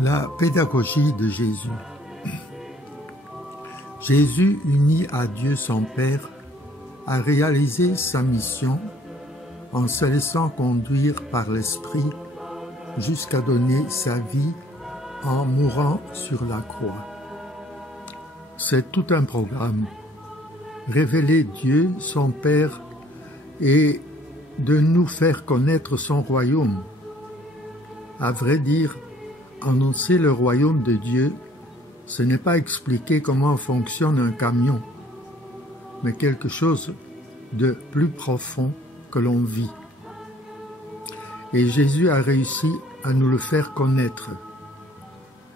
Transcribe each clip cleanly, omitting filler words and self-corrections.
La pédagogie de Jésus. Jésus, uni à Dieu son Père, a réalisé sa mission en se laissant conduire par l'Esprit jusqu'à donner sa vie en mourant sur la croix. C'est tout un programme. Révéler Dieu, son Père, et de nous faire connaître son royaume. À vrai dire, annoncer le royaume de Dieu, ce n'est pas expliquer comment fonctionne un camion, mais quelque chose de plus profond que l'on vit. Et Jésus a réussi à nous le faire connaître.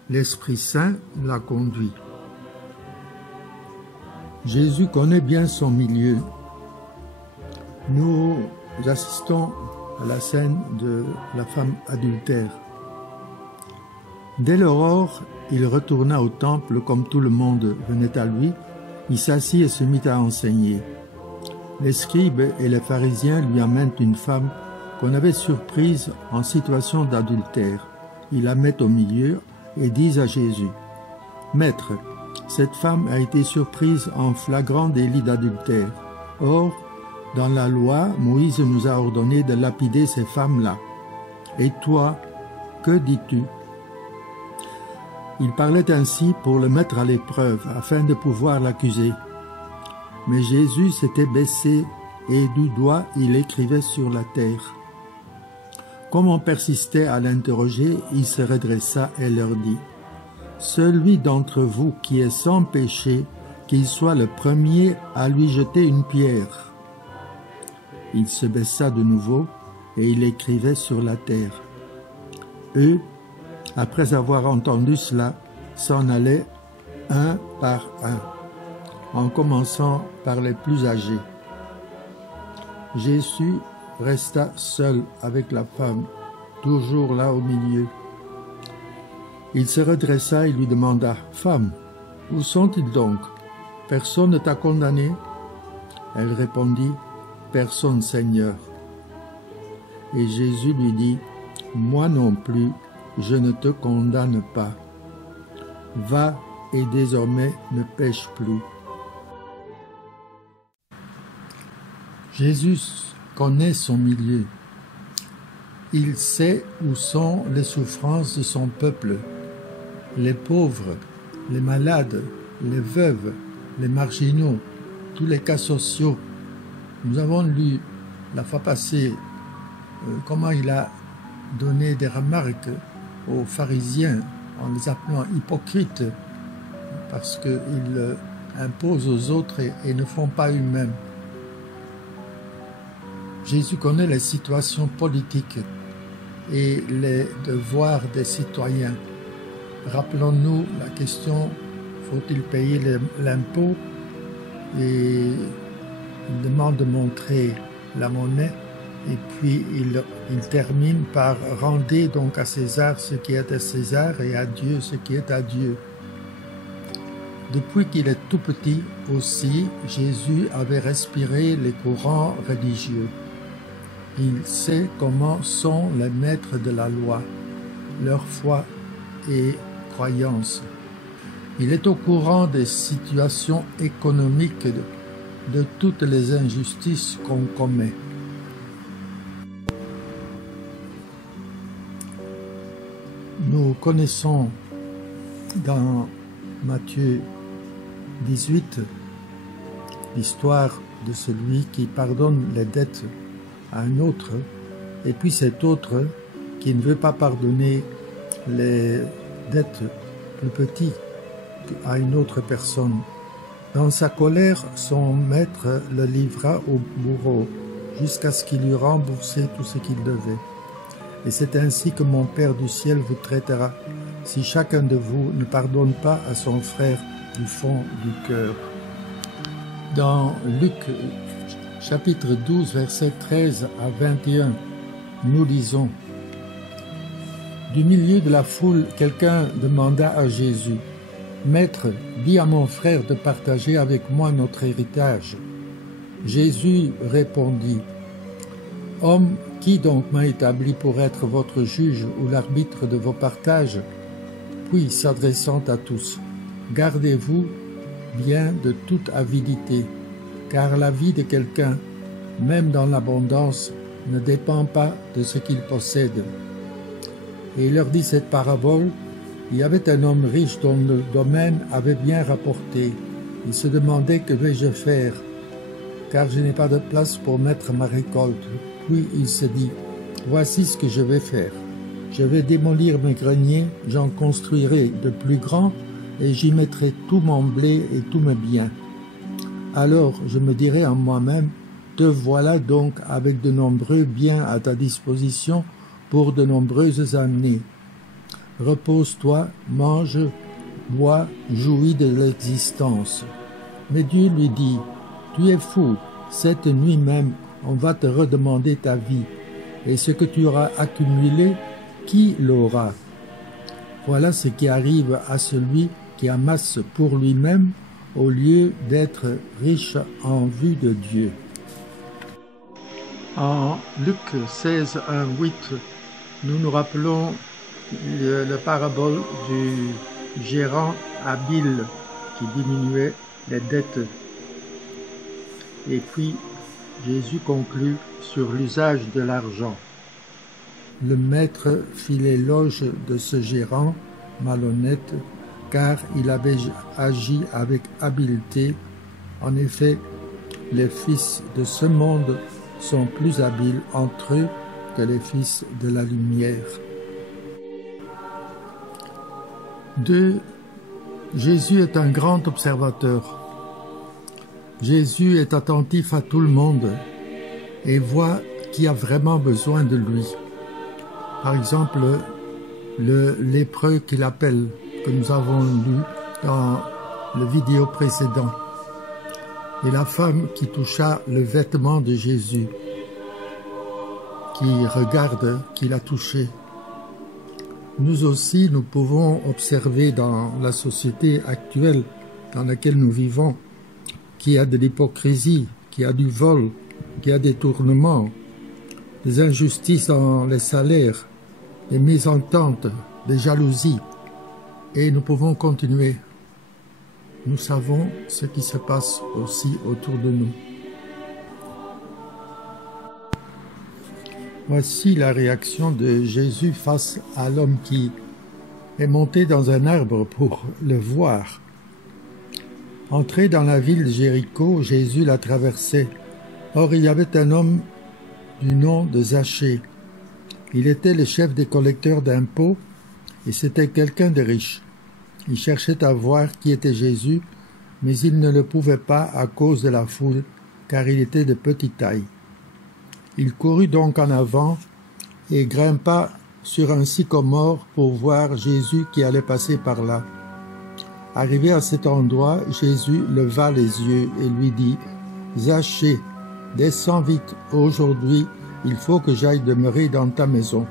L'Esprit Saint l'a conduit. Jésus connaît bien son milieu. Nous assistons à la scène de la femme adultère. Dès l'aurore, il retourna au temple comme tout le monde venait à lui. Il s'assit et se mit à enseigner. Les scribes et les pharisiens lui amènent une femme qu'on avait surprise en situation d'adultère. Ils la mettent au milieu et disent à Jésus: « Maître, cette femme a été surprise en flagrant délit d'adultère. Or, dans la loi, Moïse nous a ordonné de lapider ces femmes-là. Et toi, que dis-tu » Il parlait ainsi pour le mettre à l'épreuve, afin de pouvoir l'accuser. Mais Jésus s'était baissé et du doigt il écrivait sur la terre. Comme on persistait à l'interroger, il se redressa et leur dit: « Celui d'entre vous qui est sans péché, qu'il soit le premier à lui jeter une pierre. » Il se baissa de nouveau et il écrivait sur la terre. Eux, après avoir entendu cela, s'en allaient un par un, en commençant par les plus âgés. Jésus resta seul avec la femme, toujours là au milieu. Il se redressa et lui demanda: « Femme, où sont-ils donc? Personne ne t'a condamné ?» Elle répondit: « Personne, Seigneur. » Et Jésus lui dit: « Moi non plus, je ne te condamne pas. Va et désormais ne pêche plus. » Jésus connaît son milieu. Il sait où sont les souffrances de son peuple, les pauvres, les malades, les veuves, les marginaux, tous les cas sociaux. Nous avons lu la fois passée comment il a donné des remarques aux pharisiens en les appelant hypocrites parce qu'ils imposent aux autres et ne font pas eux-mêmes. Jésus connaît les situations politiques et les devoirs des citoyens. Rappelons-nous la question: faut-il payer l'impôt? Et il demande de montrer la monnaie. Et puis il termine par « Rendez donc à César ce qui est à César et à Dieu ce qui est à Dieu ». Depuis qu'il est tout petit aussi, Jésus avait respiré les courants religieux. Il sait comment sont les maîtres de la loi, leur foi et croyance. Il est au courant des situations économiques de toutes les injustices qu'on commet. Nous connaissons dans Matthieu 18 l'histoire de celui qui pardonne les dettes à un autre, et puis cet autre qui ne veut pas pardonner les dettes plus petites à une autre personne. Dans sa colère, son maître le livra au bourreau jusqu'à ce qu'il lui rembourse tout ce qu'il devait. Et c'est ainsi que mon Père du ciel vous traitera, si chacun de vous ne pardonne pas à son frère du fond du cœur. Dans Luc, chapitre 12, versets 13 à 21, nous lisons: « Du milieu de la foule, quelqu'un demanda à Jésus: « Maître, dis à mon frère de partager avec moi notre héritage. » Jésus répondit: « Homme, qui donc m'a établi pour être votre juge ou l'arbitre de vos partages? puis s'adressant à tous, « Gardez-vous bien de toute avidité, car la vie de quelqu'un, même dans l'abondance, ne dépend pas de ce qu'il possède. » Et il leur dit cette parabole. Il y avait un homme riche dont le domaine avait bien rapporté. Il se demandait: que vais-je faire, car je n'ai pas de place pour mettre ma récolte. Puis il se dit: voici ce que je vais faire. Je vais démolir mes greniers, j'en construirai de plus grands, et j'y mettrai tout mon blé et tous mes biens. Alors je me dirai en moi-même: te voilà donc avec de nombreux biens à ta disposition pour de nombreuses années. Repose-toi, mange, bois, jouis de l'existence. Mais Dieu lui dit: tu es fou, cette nuit même on va te redemander ta vie, et ce que tu auras accumulé, qui l'aura? Voilà ce qui arrive à celui qui amasse pour lui-même au lieu d'être riche en vue de Dieu. En Luc 16, 1, 8, nous nous rappelons la parabole du gérant habile qui diminuait les dettes. Et puis, Jésus conclut sur l'usage de l'argent. Le maître fit l'éloge de ce gérant malhonnête, car il avait agi avec habileté. En effet, les fils de ce monde sont plus habiles entre eux que les fils de la lumière. 2. Jésus est un grand observateur. Jésus est attentif à tout le monde et voit qui a vraiment besoin de lui. Par exemple, le lépreux qu'il appelle, que nous avons lu dans le vidéo précédent, et la femme qui toucha le vêtement de Jésus, qui regarde qu'il a touché. Nous aussi, nous pouvons observer dans la société actuelle dans laquelle nous vivons qu'il y a de l'hypocrisie, qu'il y a du vol, qu'il y a des détournements, des injustices dans les salaires, des mésententes, des jalousies. Et nous pouvons continuer. Nous savons ce qui se passe aussi autour de nous. Voici la réaction de Jésus face à l'homme qui est monté dans un arbre pour le voir. Entré dans la ville de Jéricho, Jésus la traversait. Or, il y avait un homme du nom de Zachée. Il était le chef des collecteurs d'impôts et c'était quelqu'un de riche. Il cherchait à voir qui était Jésus, mais il ne le pouvait pas à cause de la foule, car il était de petite taille. Il courut donc en avant et grimpa sur un sycomore pour voir Jésus qui allait passer par là. Arrivé à cet endroit, Jésus leva les yeux et lui dit: « Zachée, descends vite, aujourd'hui il faut que j'aille demeurer dans ta maison. »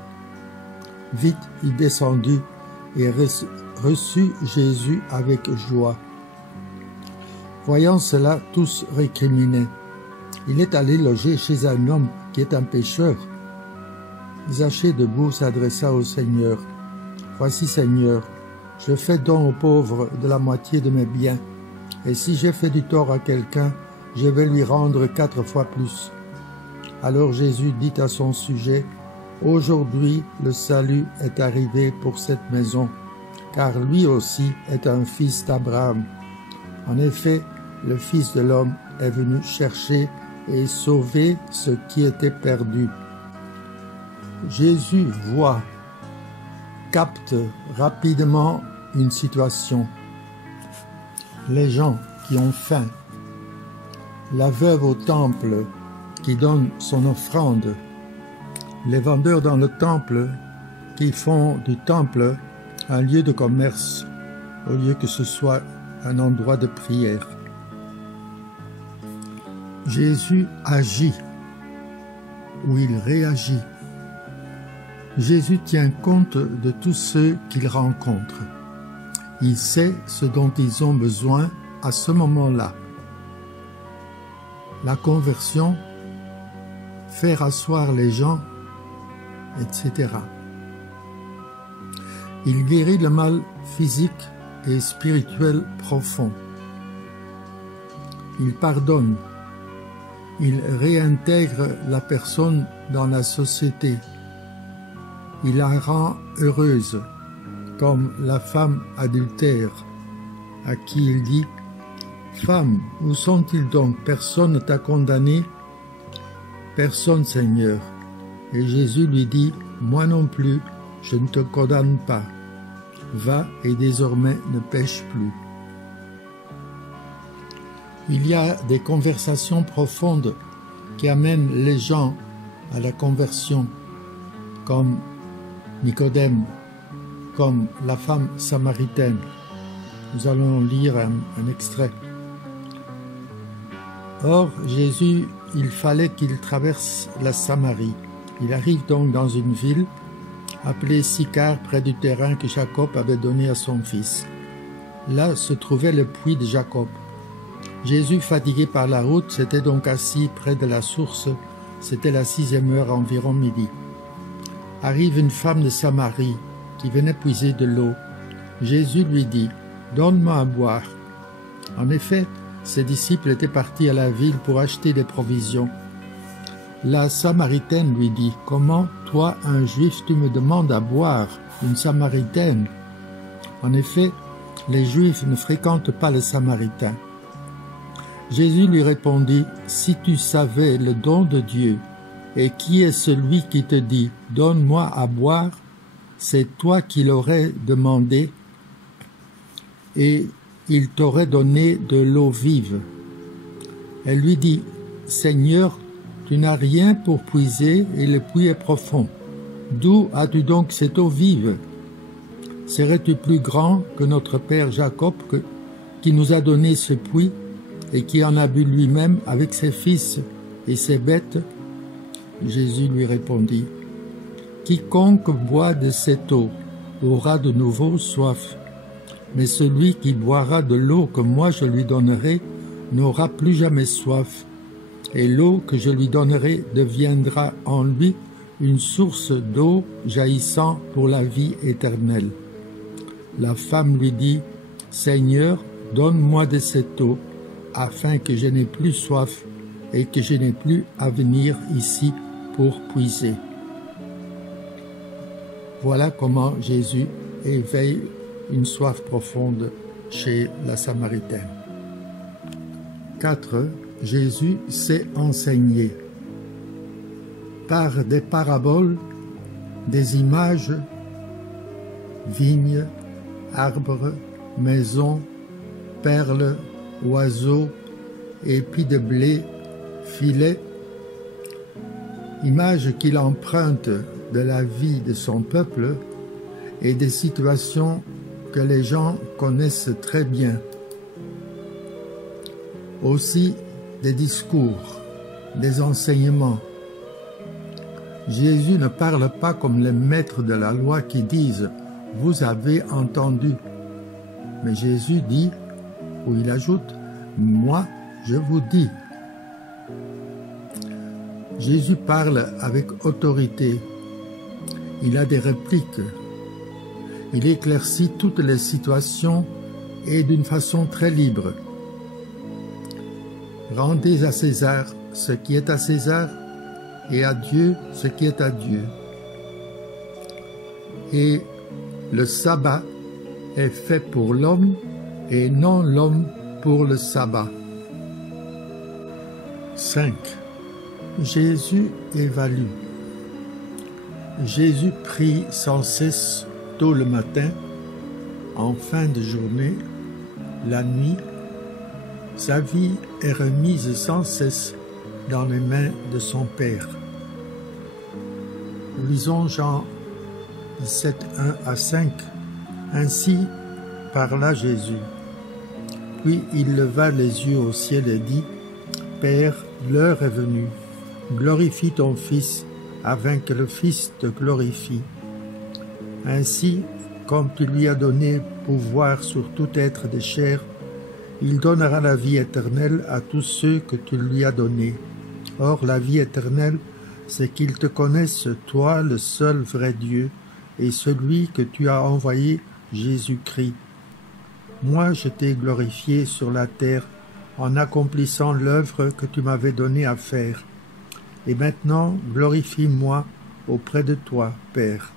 Vite il descendit et reçut Jésus avec joie. Voyant cela, tous récriminaient: « Il est allé loger chez un homme qui est un pécheur. » Zachée debout s'adressa au Seigneur. « Voici, Seigneur, je fais don aux pauvres de la moitié de mes biens, et si j'ai fait du tort à quelqu'un, je vais lui rendre 4 fois plus. » Alors Jésus dit à son sujet: « Aujourd'hui le salut est arrivé pour cette maison, car lui aussi est un fils d'Abraham. En effet, le Fils de l'homme est venu chercher et sauver ce qui était perdu. » Jésus voit, capte rapidement une situation. Les gens qui ont faim, la veuve au temple qui donne son offrande, les vendeurs dans le temple qui font du temple un lieu de commerce au lieu que ce soit un endroit de prière. Jésus agit ou il réagit. Jésus tient compte de tous ceux qu'il rencontre. Il sait ce dont ils ont besoin à ce moment-là. La conversion, faire asseoir les gens, etc. Il guérit le mal physique et spirituel profond. Il pardonne. Il réintègre la personne dans la société. Il la rend heureuse, comme la femme adultère, à qui il dit « Femme, où sont-ils donc? Personne ne t'a condamné ?»« Personne, Seigneur. » Et Jésus lui dit « Moi non plus, je ne te condamne pas. Va et désormais ne pêche plus. » Il y a des conversations profondes qui amènent les gens à la conversion, comme Nicodème, comme la femme samaritaine. Nous allons lire un extrait. Or, Jésus, il fallait qu'il traverse la Samarie. Il arrive donc dans une ville appelée Sychar, près du terrain que Jacob avait donné à son fils. Là se trouvait le puits de Jacob. Jésus, fatigué par la route, s'était donc assis près de la source. C'était la 6e heure, environ midi. Arrive une femme de Samarie qui venait puiser de l'eau. Jésus lui dit « Donne-moi à boire. » En effet, ses disciples étaient partis à la ville pour acheter des provisions. La Samaritaine lui dit « Comment, toi, un Juif, tu me demandes à boire, une Samaritaine ?» En effet, les Juifs ne fréquentent pas les Samaritains. Jésus lui répondit « Si tu savais le don de Dieu, et qui est celui qui te dit « Donne-moi à boire », c'est toi qui l'aurais demandé, et il t'aurait donné de l'eau vive. » Elle lui dit « Seigneur, tu n'as rien pour puiser, et le puits est profond. D'où as-tu donc cette eau vive? Serais-tu plus grand que notre père Jacob, qui nous a donné ce puits, et qui en a bu lui-même avec ses fils et ses bêtes? » Jésus lui répondit, « Quiconque boit de cette eau aura de nouveau soif, mais celui qui boira de l'eau que moi je lui donnerai n'aura plus jamais soif, et l'eau que je lui donnerai deviendra en lui une source d'eau jaillissant pour la vie éternelle. » La femme lui dit, « Seigneur, donne-moi de cette eau, afin que je n'ai plus soif et que je n'ai plus à venir ici pour puiser. » Voilà comment Jésus éveille une soif profonde chez la Samaritaine. 4. Jésus sait enseigner. Par des paraboles, des images, vignes, arbres, maisons, perles, oiseaux, épis de blé, filets, images qu'il emprunte de la vie de son peuple et des situations que les gens connaissent très bien. Aussi des discours, des enseignements. Jésus ne parle pas comme les maîtres de la loi qui disent « Vous avez entendu ». Mais Jésus dit, ou il ajoute « Moi, je vous dis ». Jésus parle avec autorité. Il a des répliques. Il éclaircit toutes les situations et d'une façon très libre. Rendez à César ce qui est à César et à Dieu ce qui est à Dieu. Et le sabbat est fait pour l'homme et non l'homme pour le sabbat. 5. Jésus évalue. Jésus prie sans cesse tôt le matin, en fin de journée, la nuit. Sa vie est remise sans cesse dans les mains de son Père. Lisons Jean 17, 1 à 5. Ainsi parla Jésus. Puis il leva les yeux au ciel et dit, « Père, l'heure est venue. Glorifie ton Fils, afin que le Fils te glorifie. Ainsi, comme tu lui as donné pouvoir sur tout être de chair, il donnera la vie éternelle à tous ceux que tu lui as donnés. Or, la vie éternelle, c'est qu'ils te connaissent, toi, le seul vrai Dieu, et celui que tu as envoyé, Jésus-Christ. Moi, je t'ai glorifié sur la terre en accomplissant l'œuvre que tu m'avais donnée à faire. Et maintenant, glorifie-moi auprès de toi, Père,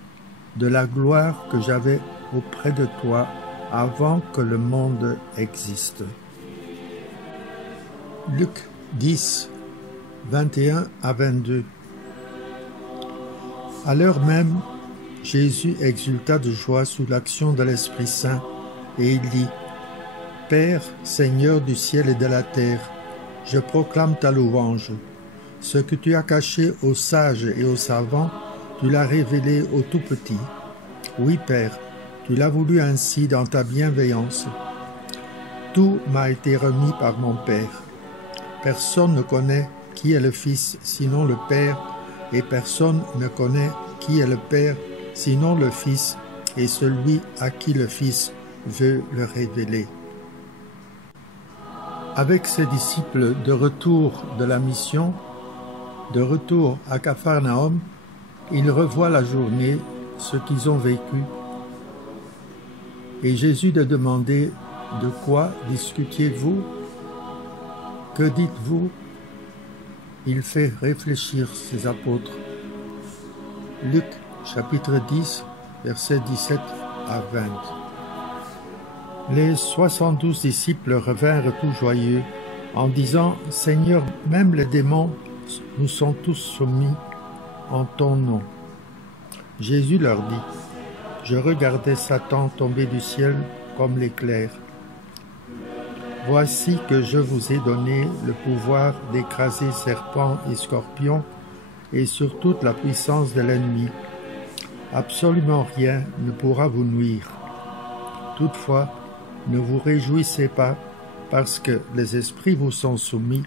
de la gloire que j'avais auprès de toi avant que le monde existe. Luc 10, 21 à 22. À l'heure même, Jésus exulta de joie sous l'action de l'Esprit Saint, et il dit : Père, Seigneur du ciel et de la terre, je proclame ta louange. Ce que tu as caché aux sages et aux savants, tu l'as révélé aux tout-petits. Oui, Père, tu l'as voulu ainsi dans ta bienveillance. Tout m'a été remis par mon Père. Personne ne connaît qui est le Fils sinon le Père, et personne ne connaît qui est le Père sinon le Fils et celui à qui le Fils veut le révéler. Avec ses disciples de retour de la mission, de retour à Capharnaüm, il revoit la journée, ce qu'ils ont vécu. Et Jésus de demander : De quoi discutiez-vous ? Que dites-vous ? Il fait réfléchir ses apôtres. Luc chapitre 10, versets 17 à 20. Les 72 disciples revinrent tout joyeux en disant : Seigneur, même les démons nous sont tous soumis en ton nom. Jésus leur dit : Je regardais Satan tomber du ciel comme l'éclair. Voici que je vous ai donné le pouvoir d'écraser serpents et scorpions et sur toute la puissance de l'ennemi. Absolument rien ne pourra vous nuire. Toutefois, ne vous réjouissez pas parce que les esprits vous sont soumis,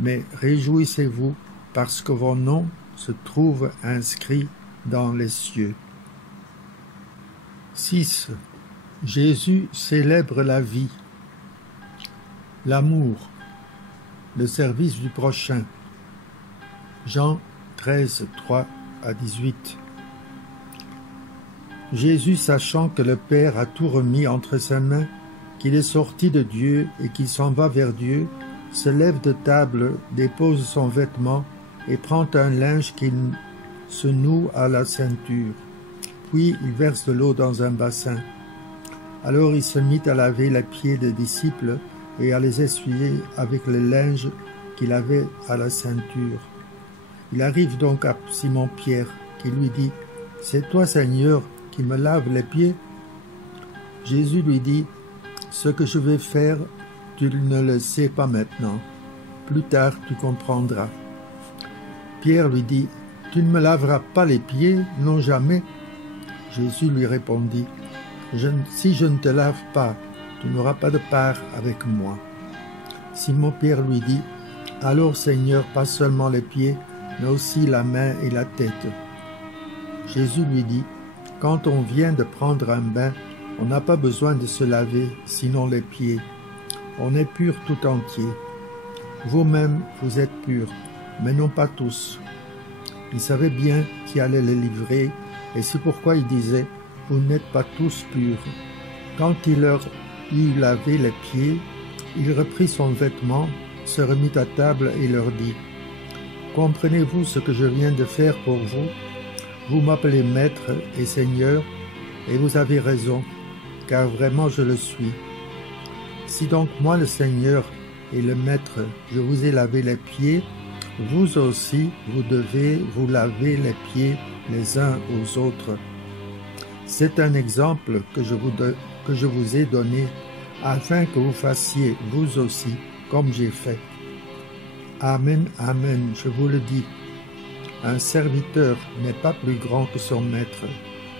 mais réjouissez-vous parce que vos noms se trouvent inscrits dans les cieux. 6. Jésus célèbre la vie, l'amour, le service du prochain. Jean 13, 3 à 18. Jésus, sachant que le Père a tout remis entre ses mains, qu'il est sorti de Dieu et qu'il s'en va vers Dieu, se lève de table, dépose son vêtement et prend un linge qu'il se noue à la ceinture. Puis il verse de l'eau dans un bassin. Alors il se mit à laver les pieds des disciples et à les essuyer avec le linge qu'il avait à la ceinture. Il arrive donc à Simon-Pierre, qui lui dit : C'est toi, Seigneur, qui me laves les pieds ? Jésus lui dit : Ce que je vais faire, tu ne le sais pas maintenant. Plus tard, tu comprendras. Pierre lui dit : Tu ne me laveras pas les pieds, non jamais. Jésus lui répondit : Si je ne te lave pas, tu n'auras pas de part avec moi. Simon-Pierre lui dit : Alors, Seigneur, pas seulement les pieds, mais aussi la main et la tête. Jésus lui dit : Quand on vient de prendre un bain, on n'a pas besoin de se laver, sinon les pieds. On est pur tout entier. Vous-même, vous êtes purs, mais non pas tous. Il savait bien qui allait les livrer, et c'est pourquoi il disait : Vous n'êtes pas tous purs. Quand il leur eut lavé les pieds, il reprit son vêtement, se remit à table et leur dit : Comprenez-vous ce que je viens de faire pour vous ? Vous m'appelez Maître et Seigneur, et vous avez raison, car vraiment je le suis. Si donc moi, le Seigneur et le Maître, je vous ai lavé les pieds, vous aussi, vous devez vous laver les pieds les uns aux autres. C'est un exemple que je vous ai donné, afin que vous fassiez, vous aussi, comme j'ai fait. Amen, amen, je vous le dis. Un serviteur n'est pas plus grand que son maître,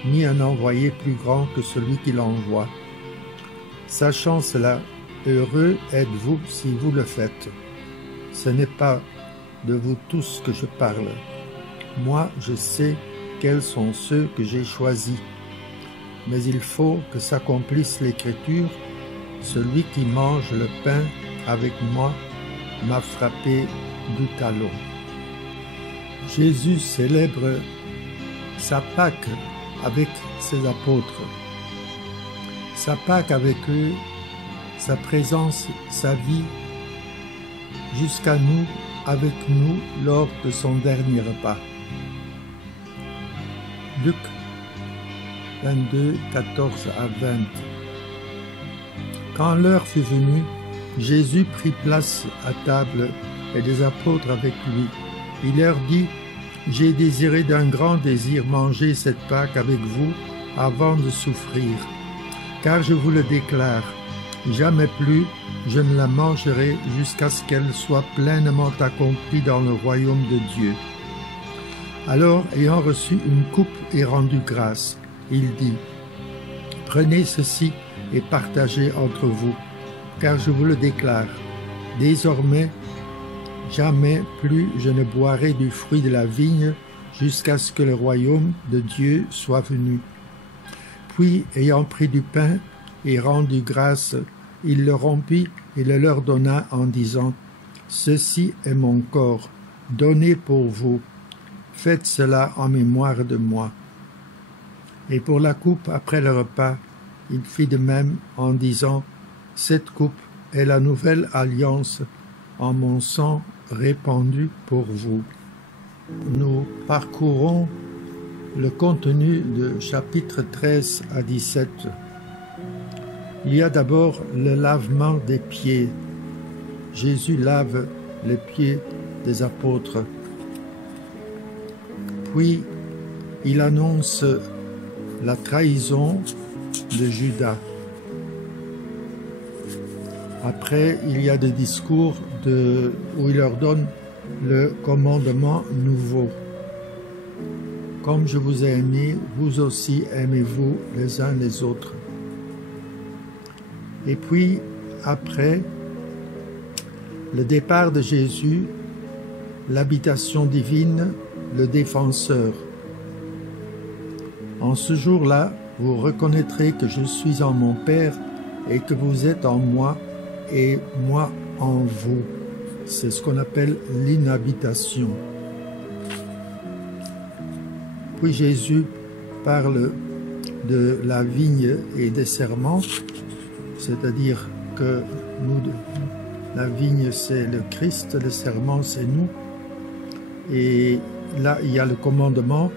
ni un envoyé plus grand que celui qui l'envoie. Sachant cela, heureux êtes-vous si vous le faites. Ce n'est pas de vous tous que je parle. Moi, je sais quels sont ceux que j'ai choisis. Mais il faut que s'accomplisse l'Écriture. Celui qui mange le pain avec moi m'a frappé du talon. Jésus célèbre sa Pâque avec ses apôtres, sa Pâque avec eux, sa présence, sa vie, jusqu'à nous, avec nous, lors de son dernier repas. Luc 22, 14 à 20. Quand l'heure fut venue, Jésus prit place à table et les apôtres avec lui. Il leur dit: « J'ai désiré d'un grand désir manger cette Pâque avec vous avant de souffrir. Car je vous le déclare, jamais plus je ne la mangerai jusqu'à ce qu'elle soit pleinement accomplie dans le royaume de Dieu. » Alors, ayant reçu une coupe et rendu grâce, il dit: « Prenez ceci et partagez entre vous, car je vous le déclare, désormais, jamais plus je ne boirai du fruit de la vigne jusqu'à ce que le royaume de Dieu soit venu. » Puis, ayant pris du pain et rendu grâce, il le rompit et le leur donna en disant: « Ceci est mon corps, donné pour vous. Faites cela en mémoire de moi. » Et pour la coupe après le repas, il fit de même en disant: « Cette coupe est la nouvelle alliance en mon sang répandu pour vous. » Nous parcourons le contenu de chapitres 13 à 17. Il y a d'abord le lavement des pieds. Jésus lave les pieds des apôtres. Puis, il annonce la trahison de Judas. Après, il y a des discours où il leur donne le commandement nouveau. « Comme je vous ai aimé, vous aussi aimez-vous les uns les autres. » Et puis, après, le départ de Jésus, l'habitation divine, le défenseur. « En ce jour-là, vous reconnaîtrez que je suis en mon Père et que vous êtes en moi et moi en vous. » C'est ce qu'on appelle l'inhabitation. Puis Jésus parle de la vigne et des serments, c'est-à-dire que la vigne c'est le Christ, le serment c'est nous. Et là il y a le commandement: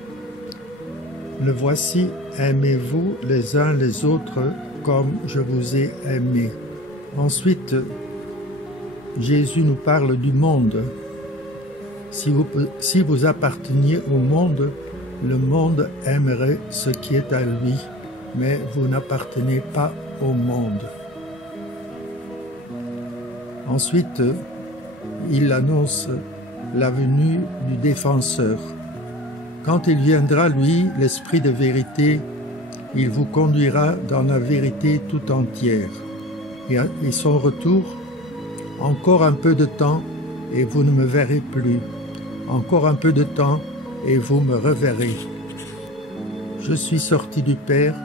« Le voici, aimez-vous les uns les autres comme je vous ai aimé. » Ensuite, Jésus nous parle du monde. Si vous apparteniez au monde, le monde aimerait ce qui est à lui, mais vous n'appartenez pas au monde. Ensuite, il annonce la venue du défenseur. Quand il viendra, lui, l'Esprit de vérité, il vous conduira dans la vérité tout entière. Et son retour: « Encore un peu de temps, et vous ne me verrez plus. Encore un peu de temps, et vous me reverrez. Je suis sorti du Père,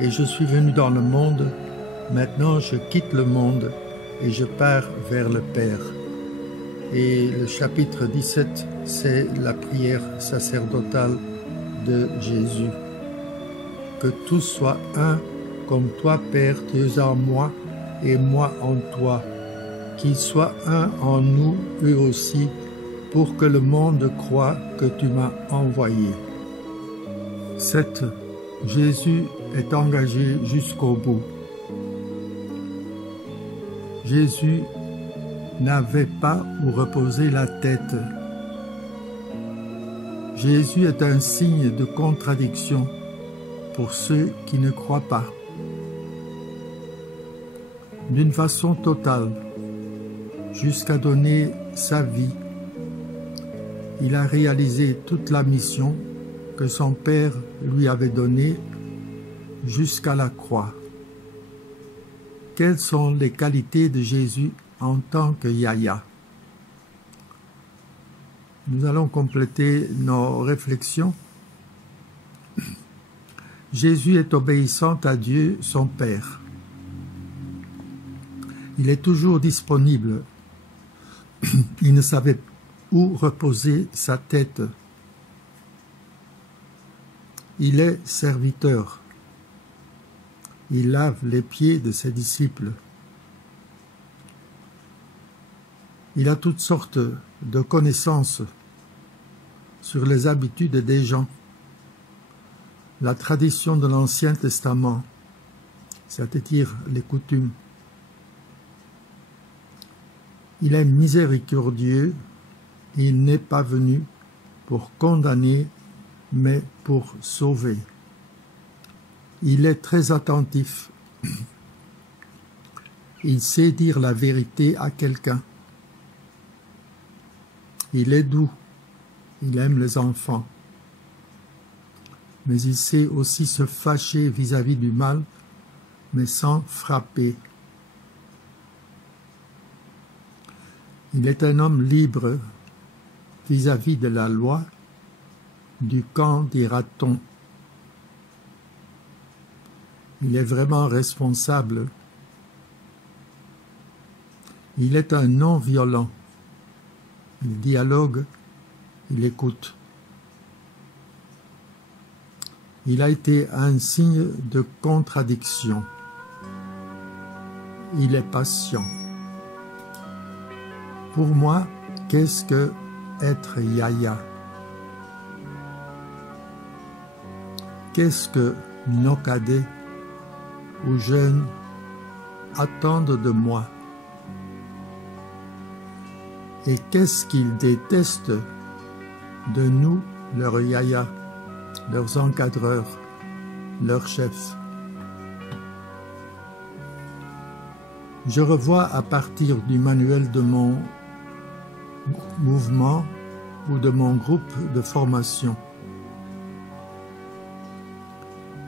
et je suis venu dans le monde. Maintenant je quitte le monde, et je pars vers le Père. » Et le chapitre 17, c'est la prière sacerdotale de Jésus. « Que tous soient un, comme toi, Père, tu es en moi, et moi en toi. Qu'ils soient un en nous, eux aussi, pour que le monde croie que tu m'as envoyé. » 7. Jésus est engagé jusqu'au bout. Jésus n'avait pas où reposer la tête. Jésus est un signe de contradiction pour ceux qui ne croient pas. D'une façon totale, jusqu'à donner sa vie, il a réalisé toute la mission que son Père lui avait donnée jusqu'à la croix. Quelles sont les qualités de Jésus en tant que Yahya? Nous allons compléter nos réflexions. Jésus est obéissant à Dieu, son Père. Il est toujours disponible. Il ne savait où reposer sa tête. Il est serviteur. Il lave les pieds de ses disciples. Il a toutes sortes de connaissances sur les habitudes des gens, la tradition de l'Ancien Testament, c'est-à-dire les coutumes. Il est miséricordieux, il n'est pas venu pour condamner, mais pour sauver. Il est très attentif. Il sait dire la vérité à quelqu'un. Il est doux. Il aime les enfants. Mais il sait aussi se fâcher vis-à-vis du mal, mais sans frapper. Il est un homme libre vis-à-vis de la loi, du camp dira-t-on. Il est vraiment responsable. Il est un non-violent. Il dialogue, il écoute. Il a été un signe de contradiction. Il est patient. Pour moi, qu'est-ce que être Yahya? Qu'est-ce que nos cadets ou jeunes attendent de moi? Et qu'est-ce qu'ils détestent de nous, leurs Yahya, leurs encadreurs, leurs chefs? Je revois à partir du manuel de mon mouvement ou de mon groupe de formation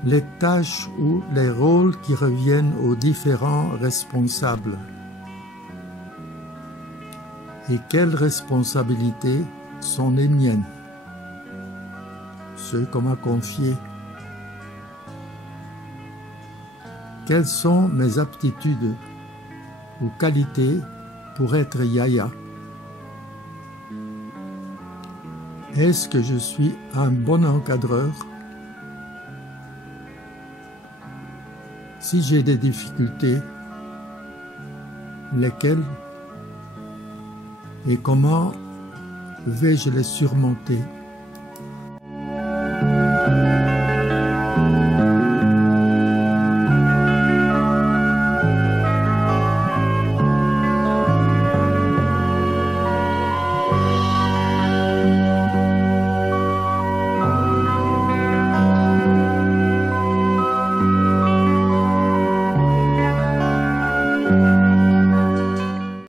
les tâches ou les rôles qui reviennent aux différents responsables. Et quelles responsabilités sont les miennes, ceux qu'on m'a confiés? Quelles sont mes aptitudes ou qualités pour être Yahya? Est-ce que je suis un bon encadreur? Si j'ai des difficultés, lesquelles et comment vais-je les surmonter?